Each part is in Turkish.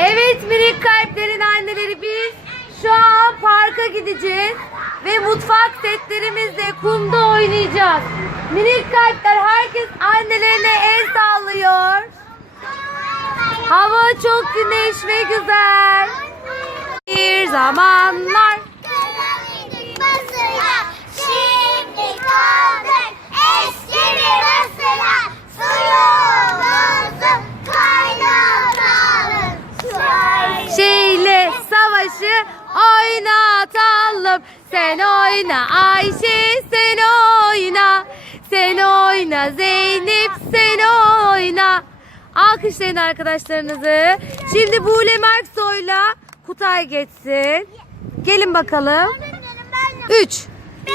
Evet minik kalplerin anneleri biz şu an parka gideceğiz ve mutfak setlerimizle kumda oynayacağız. Minik kalpler herkes annelerine el sallıyor. Hava çok güneş ve güzel. Bir zamanlar Şimdi kaldık eski bir ısıra Suyumuzu kaynatalım şeyle savaşı oynatalım. Sen oyna Ayşe sen oyna. Sen oyna Zeynep sen oyna. Alkışlayın arkadaşlarınızı. Şimdi Buğle Merksoy'la Kutay geçsin. Gelin bakalım. 3 Bir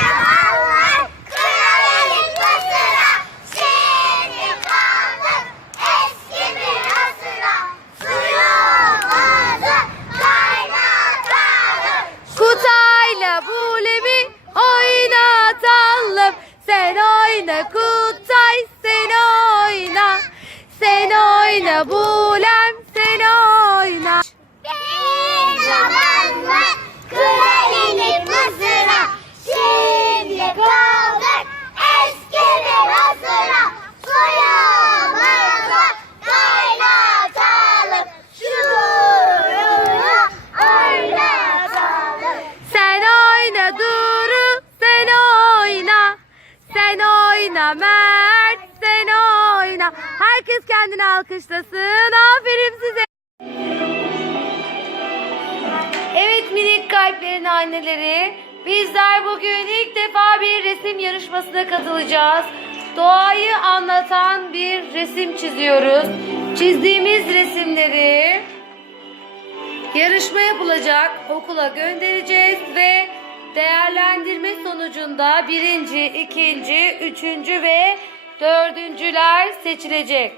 zamanlar kraliyet basıra Şimdi kaldık eski bir ısıra Suyumuzu kaynatalım Kutayla Buğle'mi oynatalım. Sen oyna Kutay sen oyna. Sen oyna Buğlem sen oyna. Bir zamanlar kraliyet basıra Şimdi kaldık eski bir ısıra Suyumuzu kaynatalım. Şurunu oynatalım. Sen oyna Duru, sen oyna. Sen oyna sen Herkes kendini alkışlasın. Aferin size. Evet minik kalplerin anneleri. Bizler bugün ilk defa bir resim yarışmasına katılacağız. Doğayı anlatan bir resim çiziyoruz. Çizdiğimiz resimleri Yarışma yapılacak, okula göndereceğiz ve değerlendirme sonucunda birinci, ikinci, üçüncü ve dördüncüler seçilecek.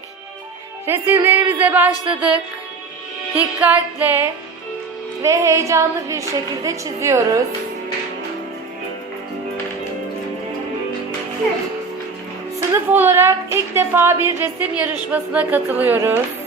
Resimlerimize başladık. Dikkatle ve heyecanlı bir şekilde çiziyoruz. Sınıf olarak ilk defa bir resim yarışmasına katılıyoruz.